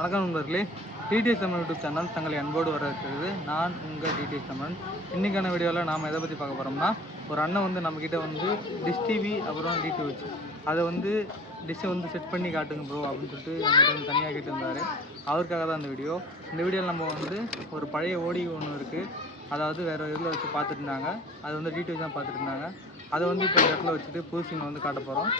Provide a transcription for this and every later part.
வணக்கம் நண்பர்களே. TDS Tamil YouTube channel தங்களை அன்போடு வரவேற்கிறது. நான் உங்கள் டிடிஎஸ் தமிழ் இன்றைக்கான வீடியோவில் நாம் எதை பற்றி பார்க்க போகிறோம்னா ஒரு அண்ணன் வந்து நம்மக்கிட்ட வந்து டிஷ் டிவி அப்புறம் டிடி அதை வந்து டிஷ்ஷை வந்து செட் பண்ணி காட்டுங்க ப்ரோ அப்படின்னு சொல்லிட்டு நம்மகிட்ட வந்து தனியாக கேட்டிருந்தாரு. அவருக்காக தான் இந்த வீடியோ. இந்த வீடியோவில் நம்ம வந்து ஒரு பழைய ஓடி ஒன்று இருக்குது அதாவது வேறு இதில் வச்சு பார்த்துட்டு இருந்தாங்க. அது வந்து டிடிஎஸ் தான் பார்த்துட்டு இருந்தாங்க. அதை வந்து இப்போ இந்த இடத்துல வச்சுட்டு புதுசின் வந்து காட்ட போகிறோம்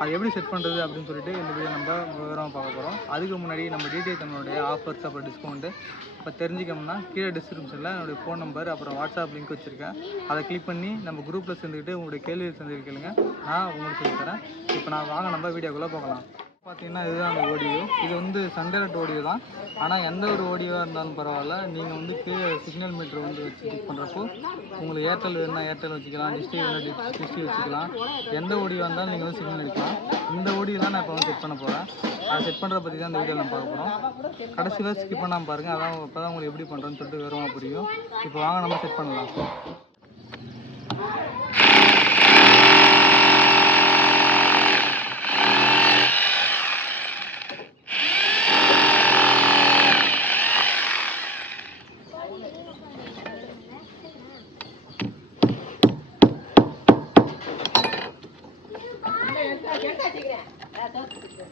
அது எப்படி செட் பண்ணுறது அப்படின்னு சொல்லிட்டு இந்த வீடியோ நம்ம விவரமாக பார்க்க போகிறோம் அதுக்கு முன்னாடி நம்ம டிடிஎச் நம்மளுடைய ஆஃபர்ஸ் அப்புறம் டிஸ்கவுண்ட்டு இப்போ தெரிஞ்சுக்கணும்னா கீழே டிஸ்கிரிப்ஷனில் என்னுடைய ஃபோன் நம்பர் அப்புறம் வாட்ஸ்அப் லிங்க் வச்சுருக்கேன். அதை கிளிக் பண்ணி நம்ம குரூப்பில் சேர்ந்துக்கிட்டு உங்களுடைய கேள்வியில் சேர்ந்து கேளுங்க. நான் உங்களுக்கு சொல்லித் தரேன். இப்போ நான் வாங்க நம்ம வீடியோக்குள்ளே போகலாம். பார்த்தீங்கன்னா இதுதான் அந்த ஓடியோ இது வந்து சண்டரட் ஓடியோ தான். ஆனால் எந்த ஒரு ஓடியோவாக இருந்தாலும் பரவாயில்ல. நீங்கள் வந்து கீழே சிக்னல் மீட்டர் வந்து வச்சு கிளிக் பண்ணுறப்போ உங்களுக்கு ஏர்டெல் வேணும்னா ஏர்டெல் வச்சுக்கலாம் டிஸ்டி வேணுன்னா டிஸ்டி வச்சுக்கலாம். எந்த ஓடியோ இருந்தாலும் நீங்கள் வந்து சிக்னல் எடுக்கலாம் இந்த ஓடியோ தான் நான் இப்போ வந்து செட் பண்ண போகிறேன் அதை செட் பண்ணுற பற்றி தான் இந்த வீடியோ நம்ம பார்க்க போகிறோம் கடைசியில் ஸ்கிப் பண்ணாமல் பாருங்கள் அதான் அப்போ தான் உங்களுக்கு எப்படி பண்ணுறோன்னு சொல்லிட்டு விவரமாக புரியும். இப்போ வாங்க நம்ம செட் பண்ணலாம்.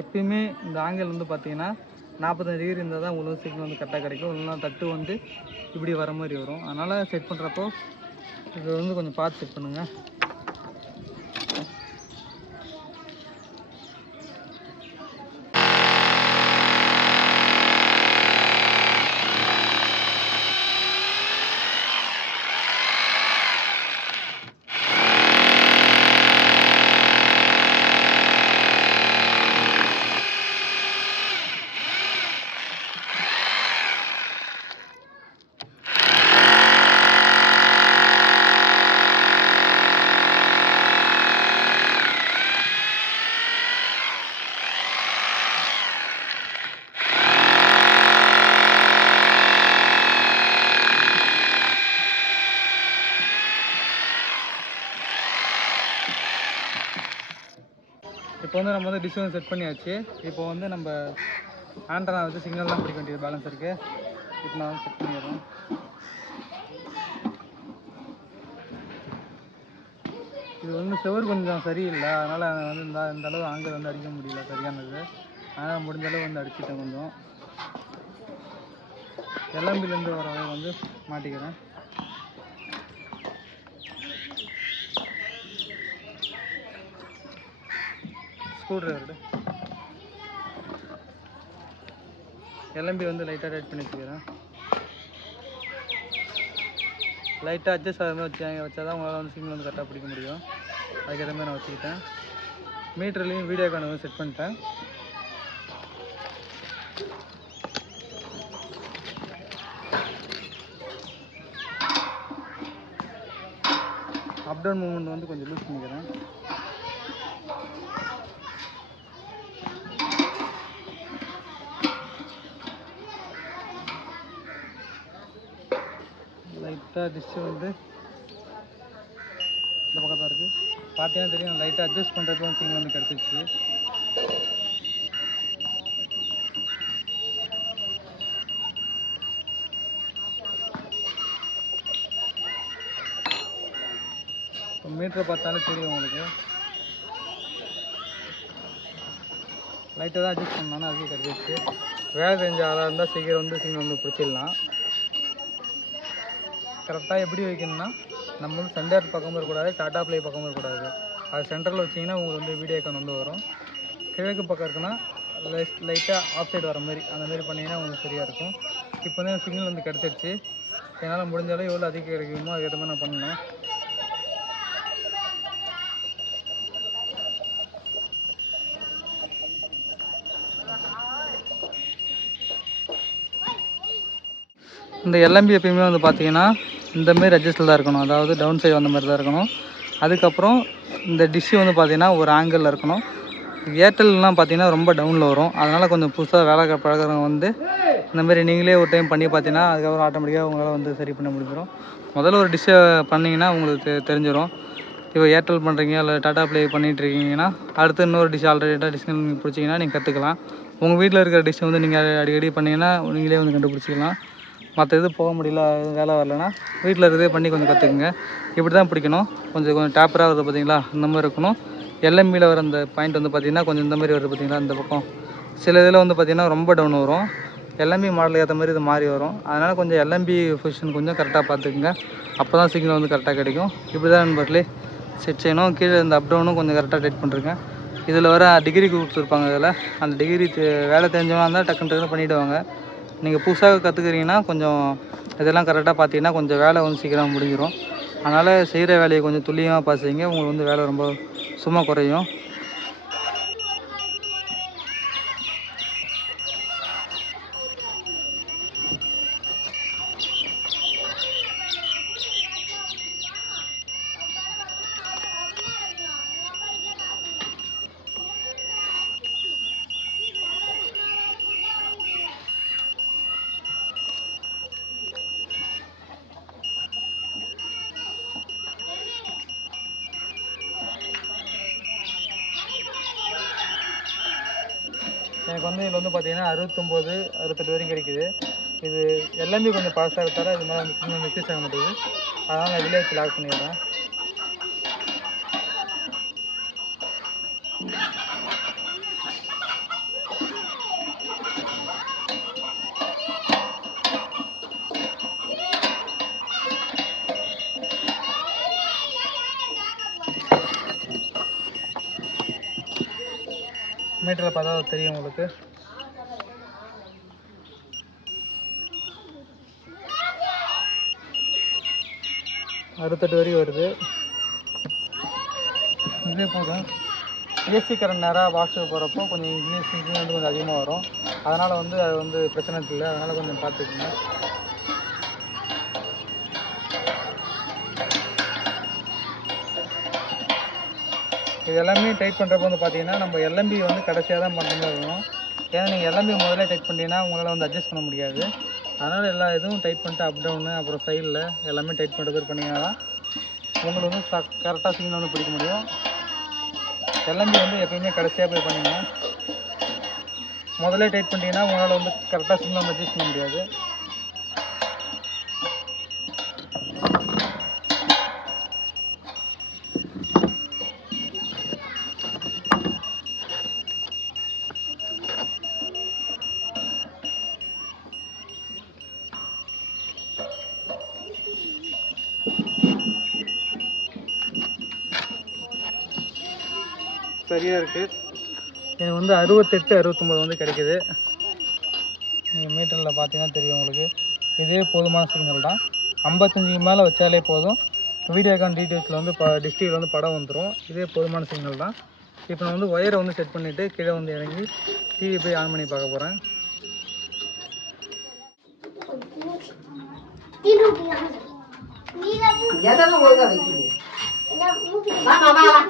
எப்பயுமே இந்த ஆங்கிள் வந்து பார்த்தீங்கன்னா நாற்பத்தஞ்சு டிகிரி இருந்தால் தான் உங்களுக்கு சிக்னல் வந்து கரெக்டாக கிடைக்கும். இல்லைன்னா தட்டு வந்து இப்படி வர மாதிரி வரும். அதனால் செட் பண்ணுறப்போ இது வந்து கொஞ்சம் பார்த்து செட் பண்ணுங்கள் இப்போ வந்து நம்ம வந்து டிசிஷன் செட் பண்ணியாச்சு. இப்போ வந்து நம்ம ஆண்டனா வச்சு சிக்னல் தான் பிடிக்க வேண்டியது பேலன்ஸ் இருக்குது இப்போ நான் வந்து செட் பண்ணிடுறோம் இது வந்து செவர் கொஞ்சம் சரியில்லை. அதனால் வந்து இந்த இந்த அளவு ஆங்கிள் வந்து அடிக்க முடியல சரியானது. அதனால் முடிஞ்ச அளவு வந்து அடிச்சிட்டேன் கொஞ்சம். எல்எம்பிலேருந்து வர வந்து மாட்டிக்கிறேன். ஸ்க்ரூ ட்ரைவர் எலம்பி வந்து லைட்டாக டைட் பண்ணி வச்சுக்கிறேன் லைட்டாக அட்ஜஸ்ட் ஆகிற மாதிரி வச்சு வச்சா தான் உங்களால் வந்து சிக்னல் வந்து கரெக்டாக பிடிக்க முடியும். அதுக்கேற்ற மாதிரி நான் வச்சுக்கிட்டேன். மீட்டர்லேயும் வீடியோ வந்து செட் பண்ணிட்டேன். அப் டவுன் மூமெண்ட் வந்து கொஞ்சம் லூஸ் பண்ணிக்கிறேன். லைட்டாக டிஷ்ஷு வந்து இந்த பக்கம் தான் இருக்குது பார்த்தீங்கன்னா தெரியும் லைட்டாக அட்ஜஸ்ட் பண்ணுறதுக்கு வந்து சிங்கிள் வந்து கிடச்சிச்சு இப்போ மீட்டரை பார்த்தாலே தெரியும் உங்களுக்கு. லைட்டாக தான் அட்ஜஸ்ட் பண்ணாலும் அதுக்கே கிடச்சிச்சு வேலை செஞ்ச ஆளாக இருந்தால் சீக்கிரம் வந்து சிங்கிள் வந்து பிடிச்சிடலாம். கரெக்டாக எப்படி வைக்கணும்னா நம்ம வந்து சென்டர் பக்கம் இருக்கக்கூடாது டாடா ப்ளே பக்கம் இருக்கக்கூடாது. அது சென்டரில் வச்சிங்கன்னா உங்களுக்கு வந்து வீடியோ கான் வந்து வரும். கிழக்கு பக்கம் இருக்குன்னா லைட்டாக ஆஃப் சைடு வர மாதிரி அந்த மாதிரி பண்ணிங்கன்னா உங்களுக்கு சரியாக இருக்கும். இப்போ வந்து சிக்னல் வந்து கிடச்சிருச்சு. என்னால் முடிஞ்சாலும் எவ்வளோ அதிகம் கிடைக்குமோ அதுக்கேற்ற மாதிரி நான் பண்ணணும். இந்த எல்எம்பி எப்பயுமே வந்து பார்த்தீங்கன்னா இந்தமாரி அட்ஜஸ்டில் தான் இருக்கணும். அதாவது டவுன் சைடு வந்த மாதிரி தான் இருக்கணும். அதுக்கப்புறம் இந்த டிஷ்ஷு வந்து பார்த்திங்கன்னா ஒரு ஆங்கிளில் இருக்கணும். ஏர்டெல்லாம் பார்த்தீங்கன்னா ரொம்ப டவுனில் வரும். அதனால் கொஞ்சம் புதுசாக வேலை பழகிறவங்க வந்து இந்தமாரி நீங்களே ஒரு டைம் பண்ணி பார்த்தீங்கன்னா அதுக்கப்புறம் ஆட்டோமேட்டிக்காக உங்களால் வந்து சரி பண்ண முடிஞ்சிடும் முதல்ல ஒரு டிஷ்ஷை பண்ணிங்கன்னா உங்களுக்கு தெ- தெரிஞ்சிடும் இப்போ ஏர்டெல் பண்ணுறீங்க இல்லை டாடா ப்ளே பண்ணிகிட்டு இருக்கீங்கன்னா அடுத்து இன்னொரு டிஷ் ஆல்ரெடி டிஷ் நீங்கள் பிடிச்சிங்கன்னா நீங்கள் கற்றுக்கலாம் உங்கள் வீட்டில் இருக்கிற டிஷ்ஷை வந்து நீங்கள் அடிக்கடி பண்ணிங்கன்னா நீங்களே வந்து கண்டுபிடிச்சிக்கலாம். மற்ற இது போக முடியல வேலை வரலன்னா வீட்டில் இருக்கிறதே பண்ணி கொஞ்சம் கற்றுக்குங்க இப்படி தான் பிடிக்கணும். கொஞ்சம் கொஞ்சம் டேப்பராக வருது பார்த்தீங்களா இந்த மாதிரி இருக்கணும். எல்எம்பியில் வர அந்த பாயிண்ட் வந்து பார்த்தீங்கன்னா கொஞ்சம் இந்த மாதிரி வருது பார்த்திங்களா இந்த பக்கம். சில இதில் வந்து பார்த்திங்கன்னா ரொம்ப டவுன் வரும். எல்எம்பி மாடலுக்கு ஏற்ற மாதிரி இது மாறி வரும். அதனால் கொஞ்சம் எல்எம்பி பொசிஷன் கொஞ்சம் கரெக்டாக பார்த்துக்குங்க அப்போ தான் சிக்னல் வந்து கரெக்டாக கிடைக்கும். இப்படி தான் நண்பர்களே செட் செய்யணும். கீழே இந்த அப் டவுனும் கொஞ்சம் கரெக்டாக டைட் பண்ணுறேங்க இதில் வர டிகிரி கொடுத்துருப்பாங்க இதில். அந்த டிகிரி வேலை தெரிஞ்சவங்க இருந்தால் டக்குன்னு டக்குன்னு பண்ணிவிடுவாங்க நீங்கள் புதுசாக கற்றுக்குறீங்கன்னா கொஞ்சம் இதெல்லாம் கரெக்டாக பார்த்தீங்கன்னா கொஞ்சம் வேலை வந்து சீக்கிரம் முடிஞ்சிடும் அதனால் செய்கிற வேலையை கொஞ்சம் துல்லியமாக பார்த்து செய்யுங்க உங்களுக்கு வந்து வேலை ரொம்ப சும்மா குறையும். எனக்கு வந்து இதில் வந்து பார்த்தீங்கன்னா அறுபத்தொம்போது அறுபத்தெட்டு வரைக்கும் கிடைக்குது. இது எல்லாமே கொஞ்சம் பழசாக இருந்தால இது மாதிரி வந்து சிக்னல் ஆக மாட்டேங்குது. அதனால் நான் வில்லேஜில் லாக் பண்ணிடுறேன். மீட்டரில் பார்த்தா தெரியும் உங்களுக்கு. அறுபத்தெட்டு வரைக்கும் வருது. இதே போதும். ஏசி கரண்ட் நேராக வாஷுக்கு போகிறப்போ கொஞ்சம் இங்கிலீஷ் வந்து கொஞ்சம் அதிகமாக வரும். அதனால் வந்து அது வந்து பிரச்சனை இல்லை. அதனால் கொஞ்சம் பார்த்துக்குங்க. இது எல்லாமே டைட் பண்ணுறப்ப வந்து பார்த்தீங்கன்னா நம்ம எல்எம்பி வந்து கடைசியாக தான் பண்ணுற மாதிரி இருக்கும். ஏன்னா நீங்கள் எல்எம்பி முதல்ல டைட் பண்ணிட்டீங்கன்னா உங்களால் வந்து அட்ஜஸ்ட் பண்ண முடியாது. அதனால் எல்லா இதுவும் டைட் பண்ணிட்டு அப் டவுனு அப்புறம் சைடில் எல்லாமே டைட் பண்ணுறது பண்ணிங்கன்னா தான் உங்களுக்கு வந்து கரெக்டாக சிக்னல் வந்து பிடிக்க முடியும். எல்எம்பி வந்து எப்பயுமே கடைசியாக போய் பண்ணுங்க முதல்ல டைட் பண்ணிட்டீங்கன்னா உங்களால் வந்து கரெக்டாக சிக்னல் வந்து அட்ஜஸ்ட் பண்ண முடியாது. சரியாக இருக்குது எனக்கு வந்து அறுபத்தெட்டு அறுபத்தொம்போது வந்து கிடைக்குது. நீங்கள் மீட்டரில் பார்த்தீங்கன்னா தெரியும் உங்களுக்கு. இதே போதுமான சிக்னல் தான். ஐம்பத்தஞ்சுக்கு மேலே வச்சாலே போதும். வீடியோக்கான் டீட்டெயில்ஸில் வந்து ப டிஸ்ட்ரிக்டில் வந்து படம் வந்துடும் இதே போதுமான சிக்னல் தான். இப்போ நான் வந்து ஒயரை வந்து செட் பண்ணிவிட்டு கீழே வந்து இறங்கி டிவி போய் ஆன் பண்ணி பார்க்க போகிறேன் எதெல்லாம் ஒழுங்கா வைக்கல வாமா வா வா.